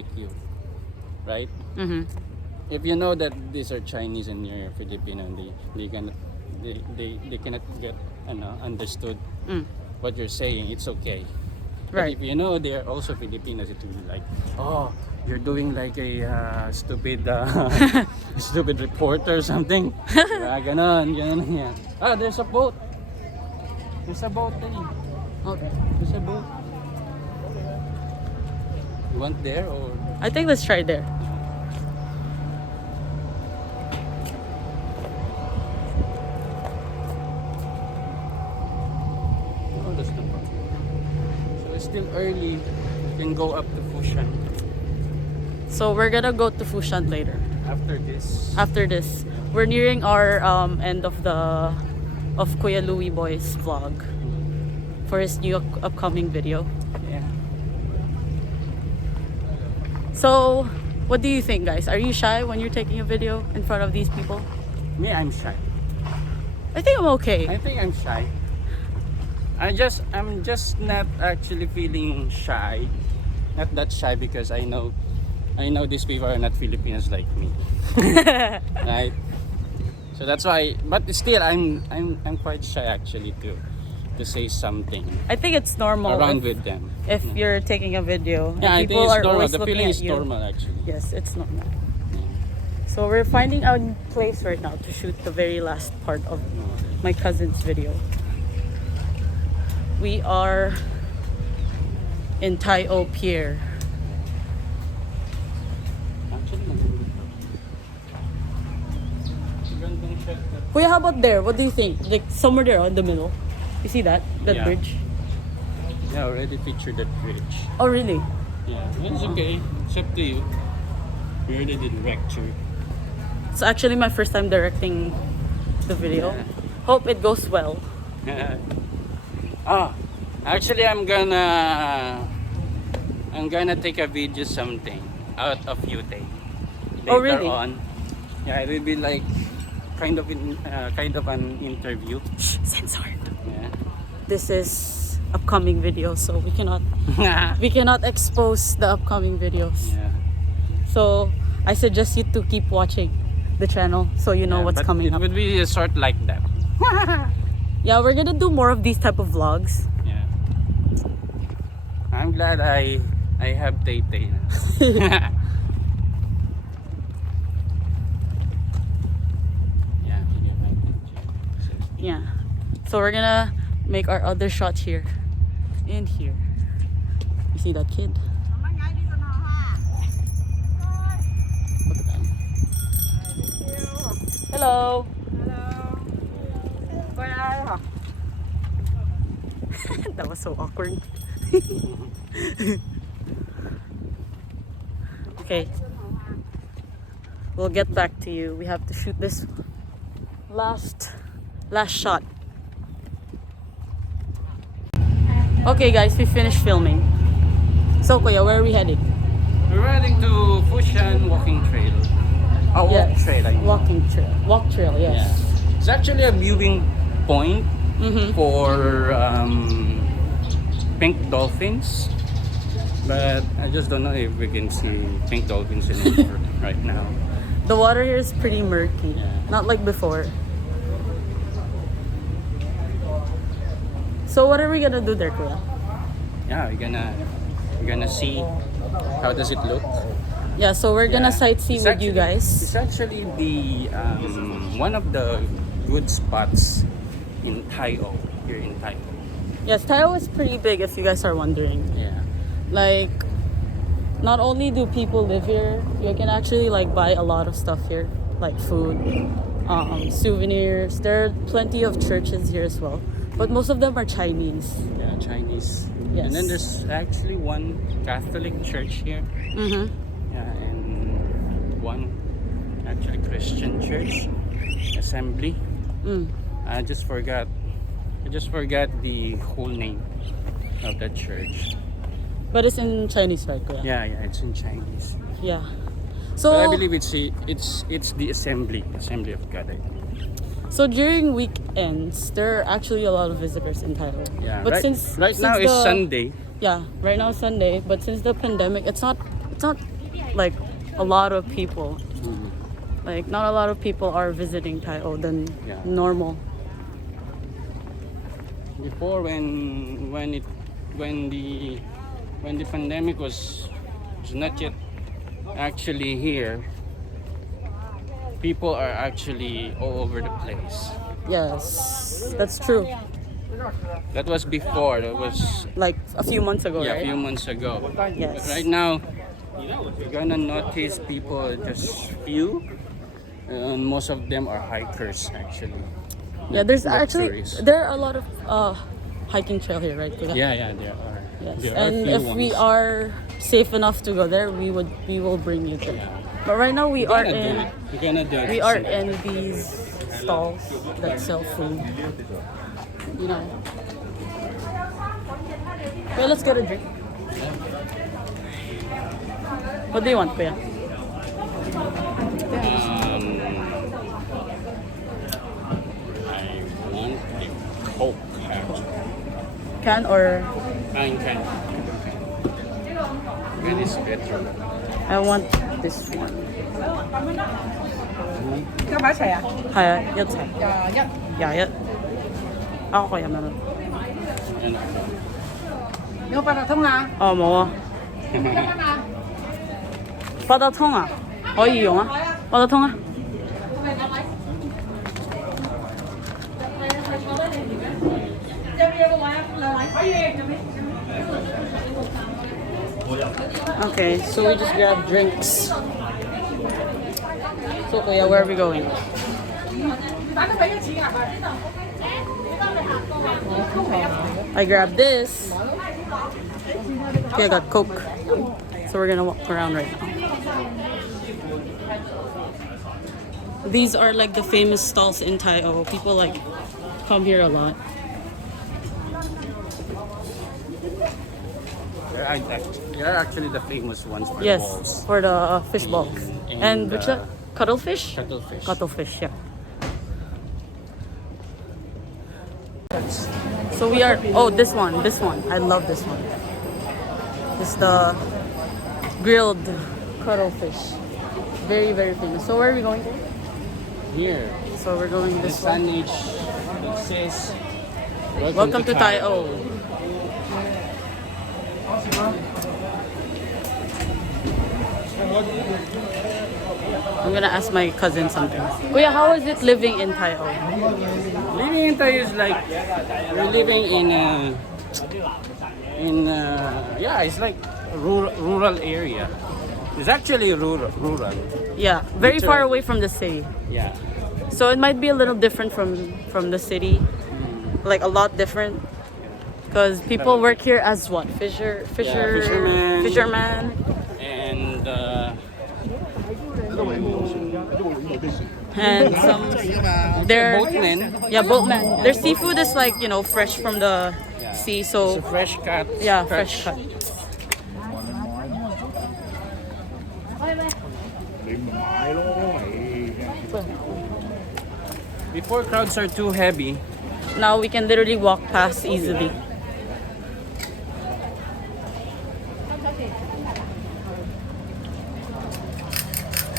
like you, right? Mm-hmm. If you know that these are Chinese and you're Filipino, and they cannot get understood what you're saying, it's okay. But Right. if you know they're also Filipinos, it will be like, oh, you're doing like a stupid stupid reporter or something. Ganon, yeah. Ah, there's a boat. There's a boat there. Okay. There's a boat. You want there or? I think let's try there. Oh, that's not bad. So it's still early. You can go up to Fushan. So we're gonna go to Fushan later. After this. We're nearing our end of Kuya Louie Boy's vlog for his new upcoming video. Yeah. So, what do you think, guys? Are you shy when you're taking a video in front of these people? Me, I'm shy. I think I'm okay. I think I'm shy. I'm just not actually feeling shy. Not that shy because I know these people are not Filipinos like me. Right? So that's why, but still I'm quite shy actually to say something I think it's normal around with them. if you're taking a video. Yeah, I and think people it's are normal. always The looking feeling at is you. normal actually. Yes, it's normal. So we're finding a place right now to shoot the very last part of my cousin's video. We are in Tai O Pier. Actually, maganda. Magandang shot na. Kuya, how about there? What do you think? Like somewhere there in the middle. You see that? That Yeah. bridge? Yeah, already pictured that bridge. Oh, really? Yeah, it's okay. It's up to you. We already did lecture. It's actually my first time directing the video. Yeah. Hope it goes well. Actually, I'm gonna take a video something out of UTay later Oh, really? on. Yeah, it will be like kind of an interview. Censored. Yeah. This is upcoming video, so we cannot expose the upcoming videos. Yeah. So I suggest you to keep watching the channel so you know Yeah, what's but coming it up. would be a sort like that. Yeah, we're gonna do more of these type of vlogs. Yeah. I'm glad I have Tay-Tay now. Yeah, you get my picture. Yeah. So we're gonna make our other shot here. In here. You see that kid? Look at that. Hello. That was so awkward. Okay. We'll get back to you. We have to shoot this last shot. Okay guys, we finished filming. So Kuya, where are we heading? We're heading to Fushan Walking Trail. Oh, walk trail. I mean. Walk trail, yes. Yeah. It's actually a viewing point for pink dolphins. But I just don't know if we can see pink dolphins anymore right now. The water here is pretty murky. Yeah. Not like before. So what are we gonna do there, Kuya? Yeah, we're gonna see how does it look. Yeah, so we're gonna sightsee It's with you guys. It's actually the one of the good spots in Tai-O, here in Tai-O. Yes, Tayo is pretty big if you guys are wondering. Yeah. Like, not only do people live here, you can actually like buy a lot of stuff here, like food, souvenirs. There are plenty of churches here as well, but most of them are Chinese. Yeah, Chinese. Yes. And then there's actually one Catholic church here. Mm-hmm. Yeah, and one actually Christian church assembly. I just forgot the whole name of that church. But it's in Chinese, right, Kuya? Yeah, it's in Chinese. Yeah. But So I believe it's the assembly of God. I think. So during weekends, there are actually a lot of visitors in Thailand. Yeah. But right since now it's the- Sunday. Yeah, right now it's Sunday. But since the pandemic, it's not it's not like a lot of people. Mhm. Like not a lot of people are visiting Taio than Yeah. normal. Before when the pandemic was not yet actually here, people are actually all over the place. Yes, that's true. That was before. That was Like a few months ago, yeah, a right? few months ago. Yes. But right now, you're gonna notice people just few, and most of them are hikers actually. Yeah, there's Not actually tourists. there are a lot of hiking trail here, right? Kuya? Yeah, there are. Yes. There are And few if we ones. are safe enough to go there, we will bring you there. Yeah. But right now we We're are gonna do in it. We're gonna do it. we are in these stalls that sell food. You know. Okay, let's get a drink. What do you want, Kuya? I want a Coke actually. Can or Can. When is better? I want this one. 加埋一齊啊？係啊，一齊廿一。21。啊，我可以飲飲。 Ano? 有八達通啊？哦，冇啊。八達通啊，可以用啊。八達通啊。Okay, so we just grabbed drinks. So, Kuya, where are we going? I grabbed this. Okay, I got Coke. So we're gonna walk around right now. These are like the famous stalls in Taio. People like come here a lot. They're actually the famous ones for Yes, balls. for the fish balls. And which that? Cuttlefish? Cuttlefish. Cuttlefish, yeah. So we are, oh, this one. I love this one. It's the grilled cuttlefish. Very, very famous. So where are we going to? Here, So we're going the this one. signage that says Welcome to Taio. I'm gonna ask my cousin something. Kuya, how is it living in Taio? Living in Tayo is like we're living yeah, it's like a rural area. It's actually rural. Yeah, very far Literal. away from the city. Yeah. So it might be a little different from the city, like a lot different, because people work here as what? fishermen. Fisherman, And and some their boatmen. yeah boatmen. Their seafood is like fresh from the Yeah. sea, It's so a fresh cut. yeah, fresh cut. Before crowds are too heavy, Now we can literally walk past easily.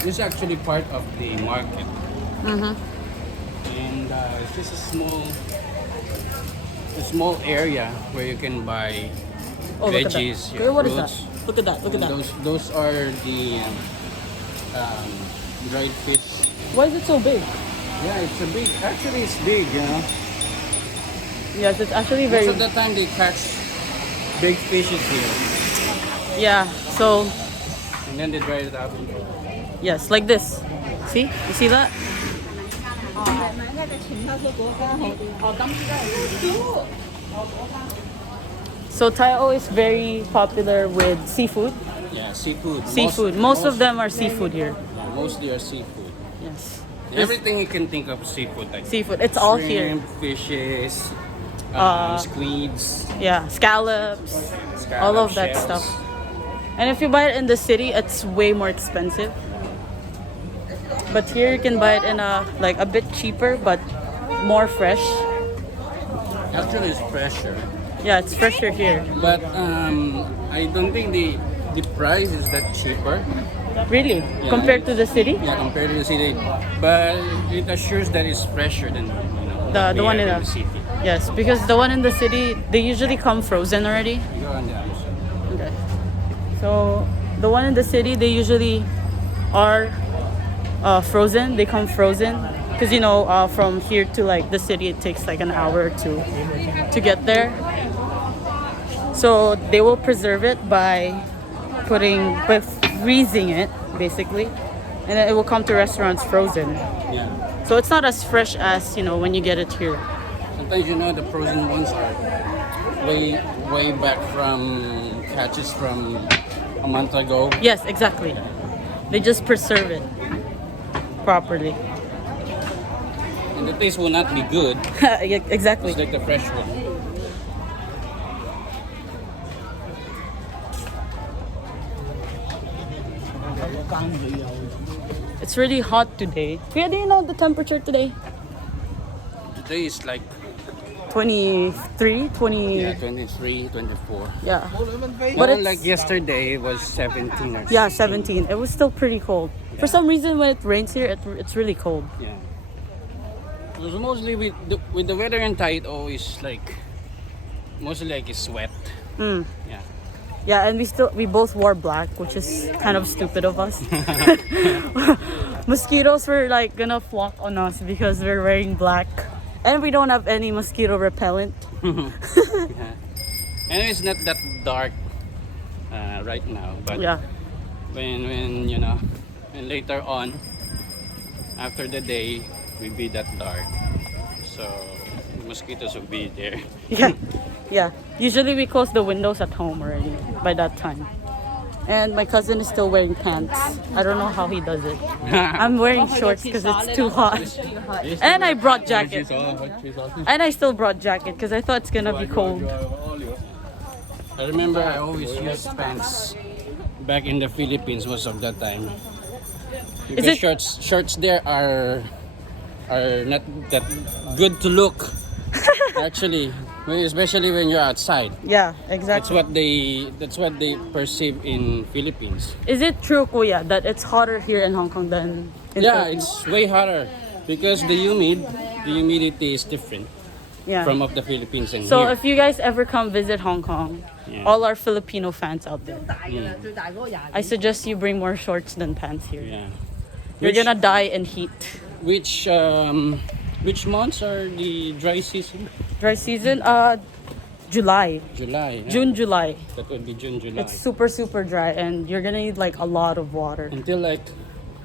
this is actually part of the market. Mm-hmm. And it's just a small area where you can buy Oh, look at that. veggies, Kuya, what is fruits. that? Look at that. Look at And that. those are the dried fish. Why is it so big? Yeah, it's a big. Actually, it's big. Yes, it's actually Most very. of the time they catch big fishes here, Yeah. So and then they dry it up. yes, like this. See? You see that? So Taio is very popular with seafood. Yeah, seafood. Seafood. Most of them are seafood here. Yeah, mostly are seafood. Yes. Everything you can think of seafood, like Seafood. It's all here. shrimp, fishes, squids, Yeah, scallops, all of that shells. stuff. And if you buy it in the city, it's way more expensive. But here you can buy it in a bit cheaper, but more fresh. Actually, it's fresher. Yeah, it's fresher here. But I don't think the price is that cheaper. Really? Yeah, Compared to the city? Yeah, compared to the city, but it assures that it's fresher than The we one have in the city. Yes, because the one in the city, they usually come frozen already. You go on the other side. Okay. So the one in the city, they usually are frozen. They come frozen because from here to like the city, it takes like an hour or two to get there. So they will preserve it by freezing it basically, and then it will come to restaurants frozen. Yeah. So it's not as fresh as when you get it here. Sometimes the frozen ones are way back from catches from a month ago. Yes, exactly. They just preserve it properly. And the taste will not be good. Yeah, exactly. It's like the fresh one. It's really hot today. Kuya, do you know the temperature today? Today is like 23, 20. yeah, 23, 24. Yeah. But But it's like yesterday it was 17 or yeah, 16. 17. It was still pretty cold. For some reason, when it rains here, it's really cold. Yeah. It was mostly with the weather in Thai, it always like mostly like it's wet. Mm. Yeah. Yeah, and we both wore black, which is kind of stupid of us. Mosquitoes were like gonna flock on us because we're wearing black, and we don't have any mosquito repellent. Yeah. And it's not that dark right now, but Yeah. when and later on after the day will be that dark, so mosquitoes will be there. Yeah, yeah. Usually we close the windows at home already by that time. And my cousin is still wearing pants. I don't know how he does it. I'm wearing shorts because it's too hot. And I brought jacket. And I still brought jacket because I thought it's gonna be cold. I remember I always used pants back in the Philippines most of the time. Because shorts there are not that good to look. Actually, especially when you're outside. Yeah, exactly. That's what they perceive in Philippines. Is it true, Kuya, that it's hotter here in Hong Kong than in Yeah, Philippines? it's way hotter because the humidity is different Yeah. from of the Philippines and So here. if you guys ever come visit Hong Kong, Yeah. all our Filipino fans out there, Yeah. I suggest you bring more shorts than pants here. Yeah. You're gonna die in heat. Which months are the dry season? Dry season, July. July. Yeah. June, July. That would be June, July. It's super, super dry, and you're gonna need like a lot of water. Until like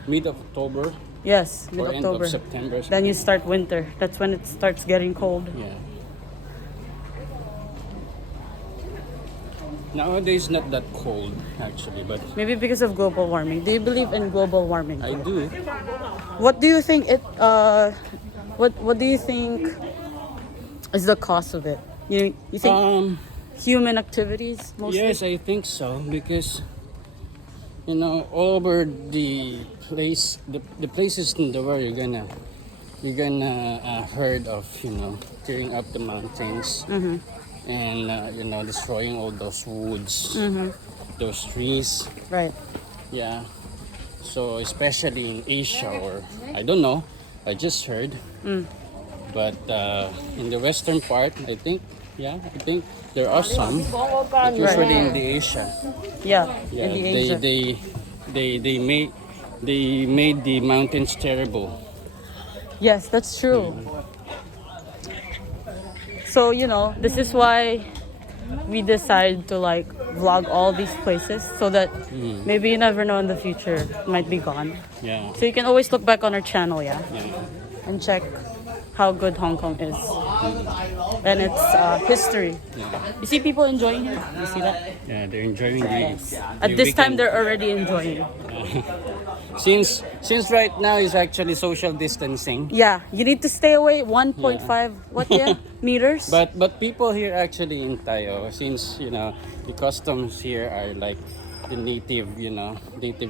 mid of October Yes, or end mid-October. of September. Then you start winter. That's when it starts getting cold. Yeah. Nowadays not that cold actually, but Maybe because of global warming. Do you believe in global warming? I do. What do you think what do you think is the cause of it? You think human activities mostly? Yes, I think so because all over the places in the world you're gonna heard of tearing up the mountains and destroying all those woods, those trees. Right. Yeah. So especially in Asia or I don't know, I just heard. But in the western part, I think there are some. But usually in the Asia. Yeah, Yeah, in the Asia. they made the mountains terrible. Yes, that's true. So, this is why we decide to like vlog all these places so that maybe you never know in the future it might be gone. Yeah. So you can always look back on our channel, yeah, Yeah. and check how good Hong Kong is and its history. Yeah. You see people enjoying it? You see that? Yeah, they're enjoying the At this time, weekend. they're already enjoying. Since right now is actually social distancing. Yeah, you need to stay away 1.5 meters. But people here actually in Tayo, since the customs here are like the native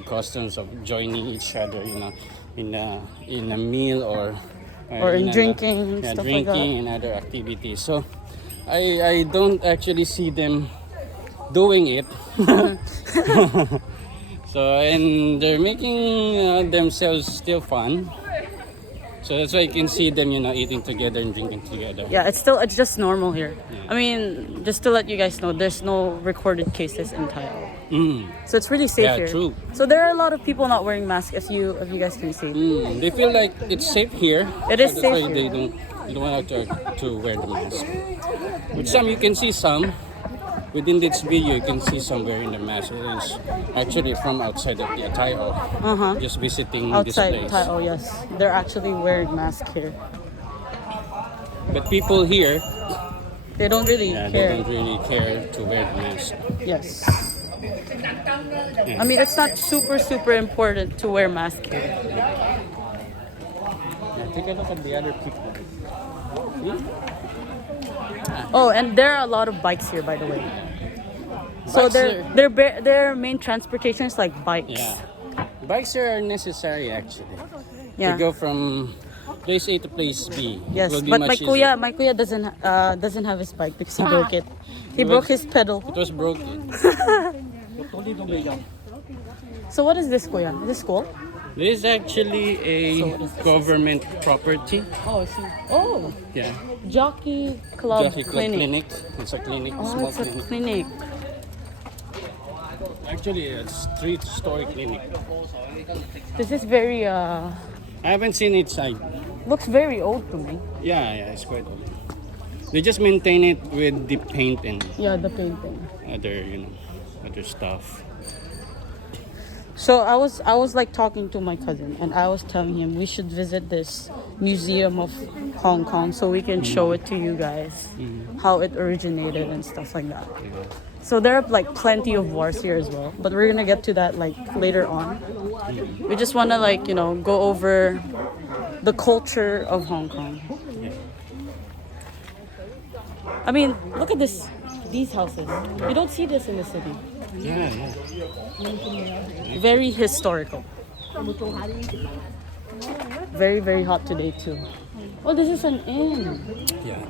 customs of joining each other, in a meal or in drinking, yeah, stuff like drinking that. and other activities. So I don't actually see them doing it. So, and they're making themselves still fun. So that's why you can see them, eating together and drinking together. Yeah, it's just normal here. I mean, just to let you guys know, there's no recorded cases in Thailand. So it's really safe Yeah, here. true. So there are a lot of people not wearing masks, if you guys can see. They feel like it's safe here. It is so safe that's why here. they don't want to wear the mask. With some, you can see some. Within this video, you can see some wearing the mask. It is actually from outside of the Thai, just visiting Outside this place. Thai, oh yes, they're actually wearing masks here. But people here, They don't really they care. don't really care to wear the mask. Yes. I mean, it's not super important to wear mask here. Yeah, take a look at the other people. See? Oh, and there are a lot of bikes here, by the way. So Bikes their main transportation is like bikes. Yeah. Bikes are necessary actually. Yeah. To go from place A to place B. Yes, will be but much my kuya doesn't have his bike because he broke it. He broke his pedal. It was broken. So what is this, kuya? Is this school? This is actually a government property. Oh, I see. Oh, Yeah. Jockey Club Jockey Club Clinic. It's a clinic, Oh, small it's a clinic. clinic. Actually, a street-story clinic. This is very I haven't seen it side. looks very old to me. Yeah, it's quite old. They just maintain it with the paint and Yeah, the painting. other stuff. So I was like talking to my cousin and I was telling him we should visit this museum of Hong Kong so we can show it to you guys how it originated and stuff like that. So there are like plenty of wars here as well, but we're gonna get to that like later on. We just wanna like go over the culture of Hong Kong. I mean, look at these houses. You don't see this in the city. Yeah. Very historical. Very hot today too. Oh, this is an inn. Yeah.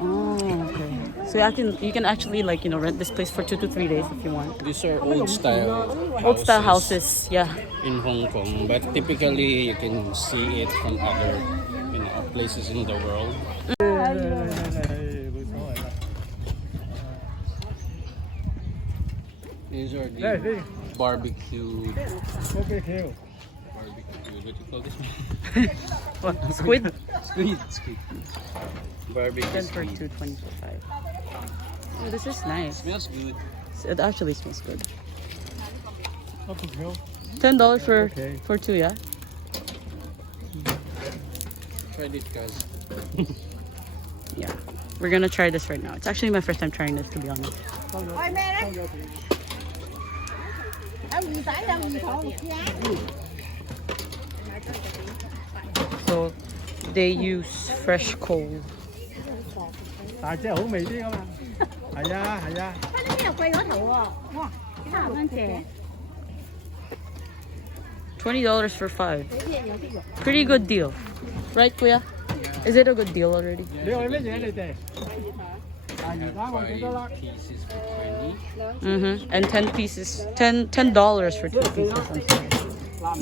Oh, okay. So you can actually like rent this place for 2 to 3 days if you want. These are old Style houses, yeah. in Hong Kong, but typically you can see it from other places in the world. These are the barbecue. What do you call this? What? Squid? Squid. Barbecue. 10 for squid. 2, 20 for 5. Oh, this is nice. Smells good. It actually smells good. $10 for 2, yeah. Try this, guys. Yeah. We're gonna try this right now. It's actually my first time trying this, to be honest. So they use fresh coal. $20 for 5. Pretty good deal. Right, Kuya? Is it a good deal already? 5 pieces for 20. And 10 pieces. $10 for 2 pieces. I'm sorry.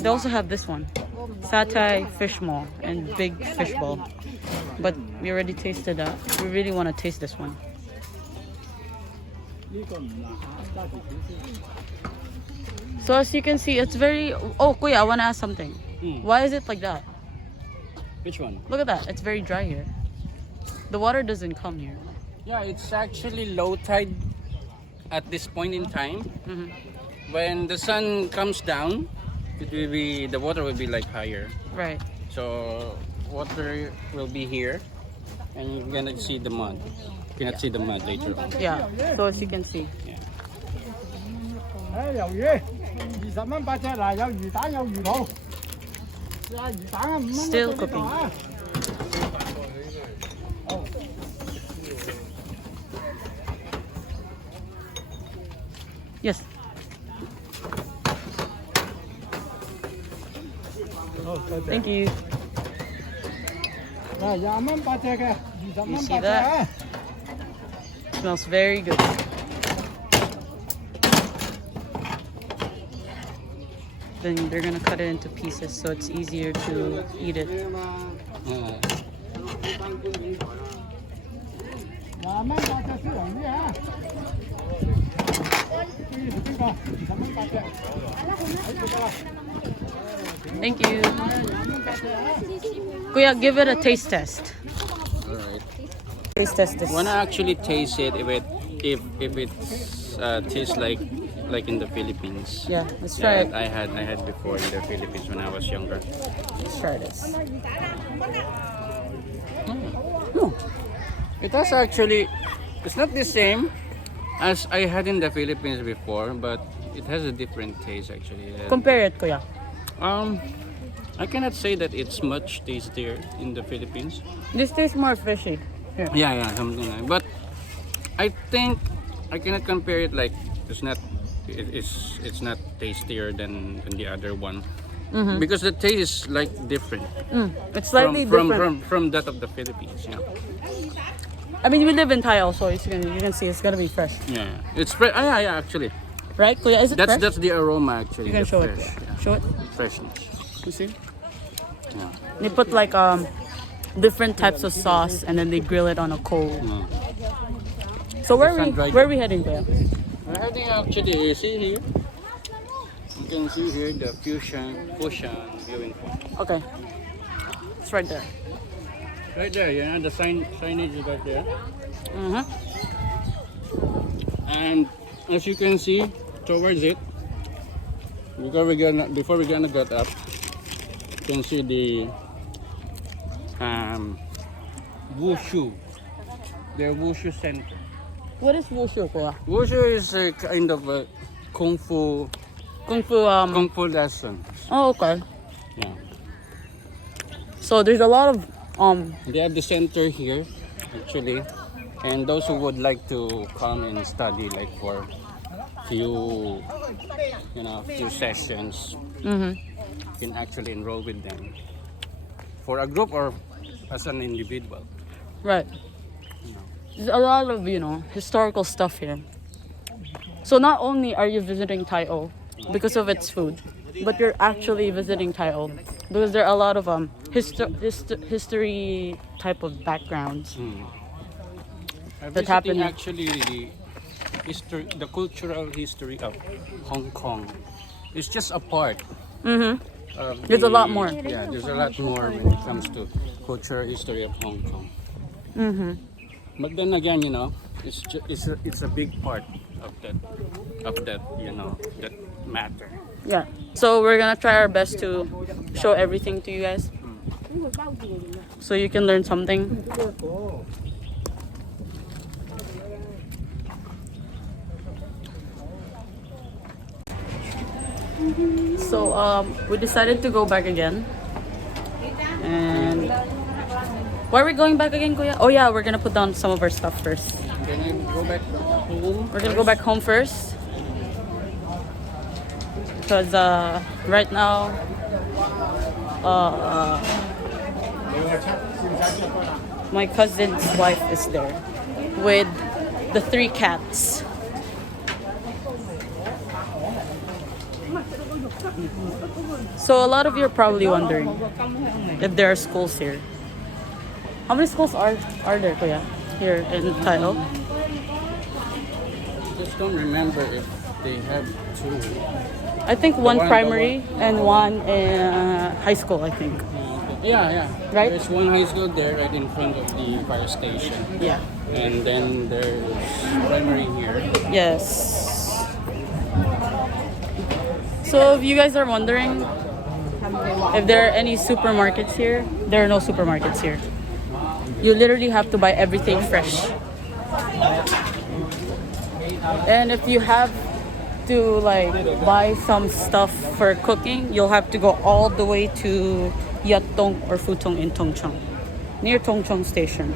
They also have this one. Satay fish maw and big fish ball. But we already tasted that. We really want to taste this one. So as you can see, it's very... Oh, Kuya, I want to ask something. Why is it like that? Which one? Look at that. It's very dry here. The water doesn't come here. Yeah, it's actually low tide at this point in time. When the sun comes down, the water will be like higher. Right. So water will be here, and you're gonna see the mud. You cannot see the mud later on. Yeah. So as you can see. Yeah. Still cooking. Yes. Thank you. You see that? Smells very good. then they're gonna cut it into pieces so it's easier to eat it. Thank you. Kuya, give it a taste test. Alright. Taste test this. Wanna actually taste it if it's tastes like in the Philippines. Yeah, let's try it. I had before in the Philippines when I was younger. Let's try this. It has actually, it's not the same as I had in the Philippines before, but it has a different taste actually. Compare it, Kuya. I cannot say that it's much tastier in the Philippines. This tastes more fishy. Here. Yeah, something like. But I think I cannot compare it like it's not tastier than the other one. Because the taste is like different. It's slightly different. From that of the Philippines. Yeah. I mean, we live in Thai also. You can see it's gonna be fresh, Yeah, it's fresh. Yeah, actually. right? Kuya, is it fresh? That's the aroma actually. You can the show it. fresh, yeah. Show it. Freshness. You see? Yeah. They put like different types of sauce and then they grill it on a coal. Yeah. So where Sun-dried. are we heading, Kuya? I think actually, you see here? You can see here the fusion viewing point. Okay, it's right there. Right there, yeah, the signage is right there. And as you can see, towards it, before we're gonna get up, you can see the wushu, the wushu center. What is wushu, Kuya? Wushu is a kind of a kung fu lesson. Oh, okay. Yeah. So there's a lot of They have the center here, actually, and those who would like to come and study, like for few sessions, can actually enroll with them for a group or as an individual. right. There's a lot of historical stuff here. So not only are you visiting Tai-O because of its food, but you're actually visiting Tai-O because there are a lot of history type of backgrounds that happen. Actually, the cultural history of Hong Kong is just a part. There's a lot more. Yeah, there's a lot more when it comes to cultural history of Hong Kong. But then again, it's a big part of that that matter. Yeah. So we're gonna try our best to show everything to you guys, so you can learn something. So we decided to go back again. And where are we going back again, Kuya? Oh yeah, we're gonna put down some of our stuff first. Gonna go back home. We're gonna go back home first. Because right now my cousin's wife is there with the 3 cats. So a lot of you are probably wondering if there are schools here. How many schools are there, Kuya, here in Tai-O? Just don't remember if they have 2. I think one primary and one high school, I think. Yeah. Right? There's one high school there right in front of the fire station. Yeah. And then there's primary here. Yes. So if you guys are wondering if there are any supermarkets here, there are no supermarkets here. You literally have to buy everything fresh. And if you have to buy some stuff for cooking, you'll have to go all the way to Yattong or Futong in Tongchang, near Tongchang Station.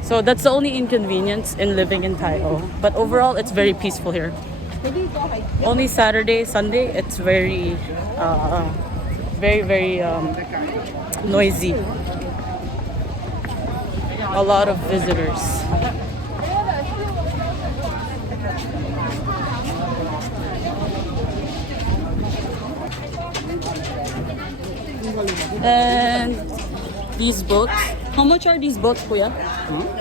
So that's the only inconvenience in living in Tai-O. But overall, it's very peaceful here. Only Saturday, Sunday, it's very, very noisy. A lot of visitors. And these boats. How much are these boats, Kuya?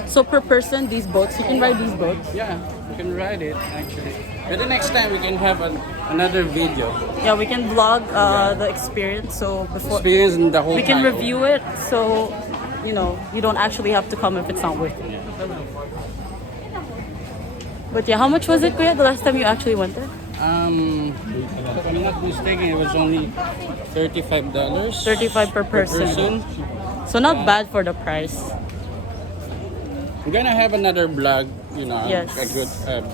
So per person, these boats, you can ride these boats. Yeah, you can ride it actually. But the next time we can have another video. Yeah, we can vlog the experience. So before Experience in the whole we can time. review it, so you know you don't actually have to come if it's not worth it. Yeah. But yeah, how much was it, Kuya, the last time you actually went there? If I'm not mistaken, it was only $35. 35 per person. So not bad for the price. I'm gonna have another vlog, you know, Yes. a good,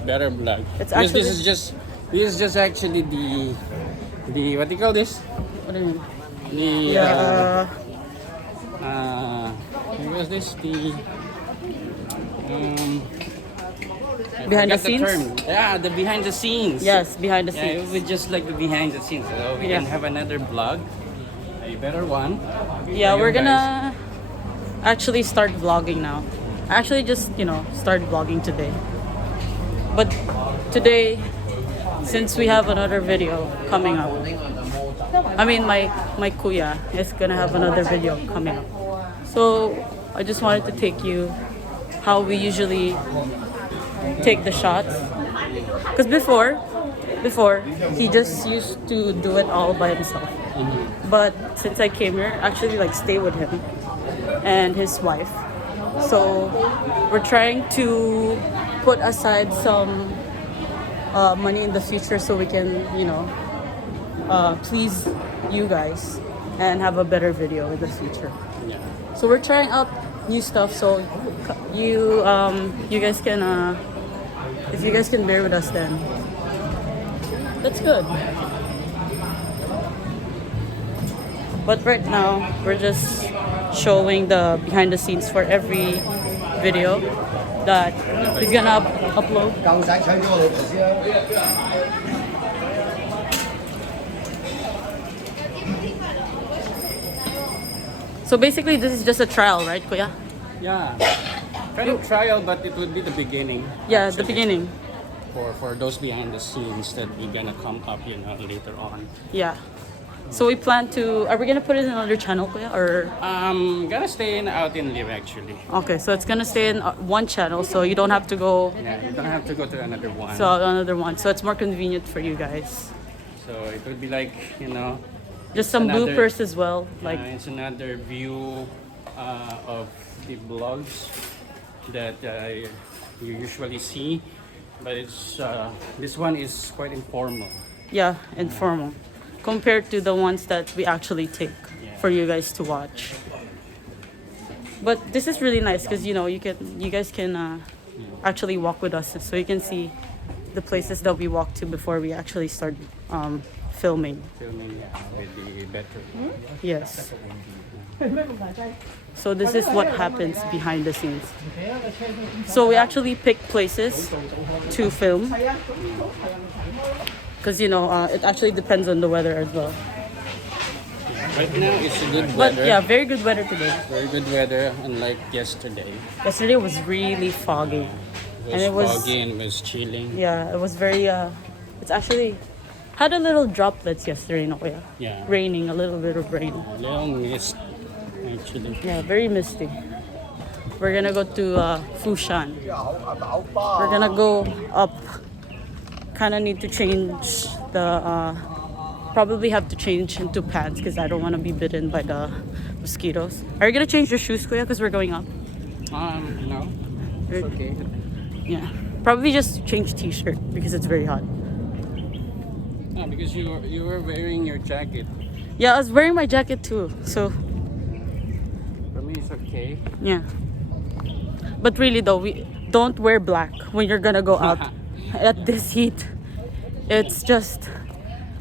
better vlog. It's Because actually- this is just actually the what do you call this? What do you mean? The what was this? I Behind the forgot scenes? term. Yeah, the behind the scenes. Yes, behind the Yeah, it scenes. was just like the behind the scenes. So we Yeah. can have another vlog, a better one. Yeah, for we're you guys. gonna actually start vlogging now. I actually just, started vlogging today. But today, since we have another video coming up, I mean my kuya is gonna have another video coming up. So I just wanted to take you how we usually take the shots. Because before he just used to do it all by himself. But since I came here, actually like stay with him and his wife. So we're trying to put aside some money in the future so we can, please you guys and have a better video in the future. Yeah. So we're trying out new stuff. So you guys can if you guys can bear with us, then that's good. But right now we're just showing the behind the scenes for every video that he's gonna upload. So basically this is just a trial, right, Kuya? Yeah. Kind of trial, but it would be the beginning. Yeah, the actually, beginning. For those behind the scenes that we're gonna come up, later on. Yeah. So we plan to. Are we gonna put it in another channel, Kuya, or? Gonna stay out in live actually. Okay, so it's gonna stay in one channel, so you don't have to go Yeah, you don't have to go to another one. to another one. So it's more convenient for you guys. So it would be like, Just some another- bloopers as well. Like, it's another view of the blogs that you usually see, but it's this one is quite informal. yeah, informal, compared to the ones that we actually take Yeah. for you guys to watch. But this is really nice because you guys can actually walk with us, so you can see the places that we walk to before we actually start filming. Filming with the better. Yes. So this is what happens behind the scenes. So we actually pick places to film because it actually depends on the weather as well. Right now it's a good But weather. yeah, very good weather today. Very good weather, unlike yesterday. Yesterday was really foggy. It And was it was- foggy and it was chilling. Yeah, it was very it's actually had a little droplets yesterday, no kuya? Yeah. Raining, a little bit of rain. A little mist, actually. Yeah, very misty. We're gonna go to Fushan. We're gonna go up. Kind of need to change the. Probably have to change into pants because I don't want to be bitten by the mosquitoes. Are you gonna change your shoes, Kuya? Because we're going up. No, it's okay. Yeah. Probably just change t-shirt because it's very hot. No, because you were wearing your jacket. Yeah, I was wearing my jacket too. So For me, it's okay. yeah. But really though, we don't wear black when you're gonna go out at this heat. It's just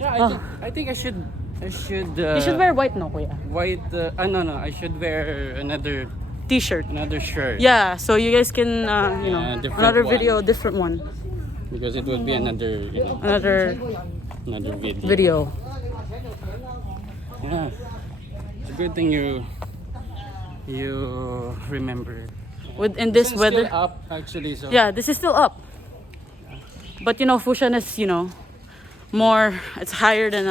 Yeah, I think I should. you should wear white, no, kuya. white. No. I should wear another T-shirt. shirt. Yeah, so you guys can different another one. video, different one, Because it would be another another video. video. Yeah, it's a good thing you remember. In this It's weather. still up actually. So Yeah, this is still up. But Fushan is more. It's higher than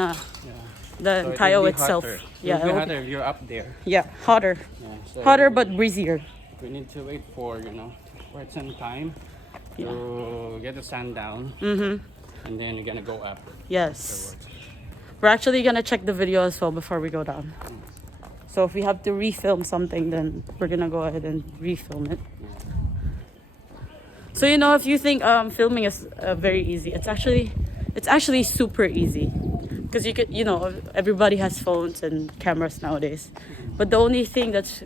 the So it Tayo will be itself. hotter. Yeah, It'll be it will hotter if you're up there. yeah, hotter. Yeah, so Hotter but breezier. we need to wait for, quite some time to get the sun down. And then we're gonna go up Yes. afterwards. We're actually gonna check the video as well before we go down. So if we have to refilm something, then we're gonna go ahead and refilm it. So if you think filming is very easy, it's actually super easy, because you could everybody has phones and cameras nowadays. But the only thing that's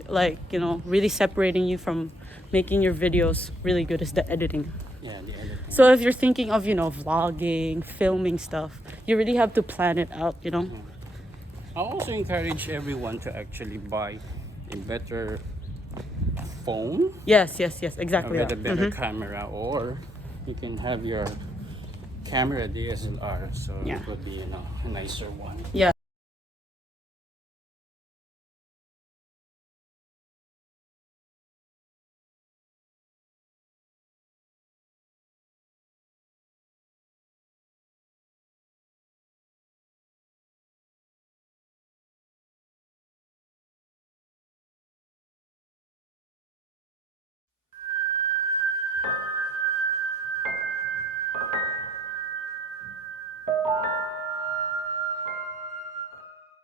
really separating you from making your videos really good is the editing. Yeah, the editing. So if you're thinking of vlogging, filming stuff, you really have to plan it out. I also encourage everyone to actually buy a better phone, Yes, exactly. with a that. better camera, or you can have your camera DSLR, so Yeah. it would be a nicer one. Yeah.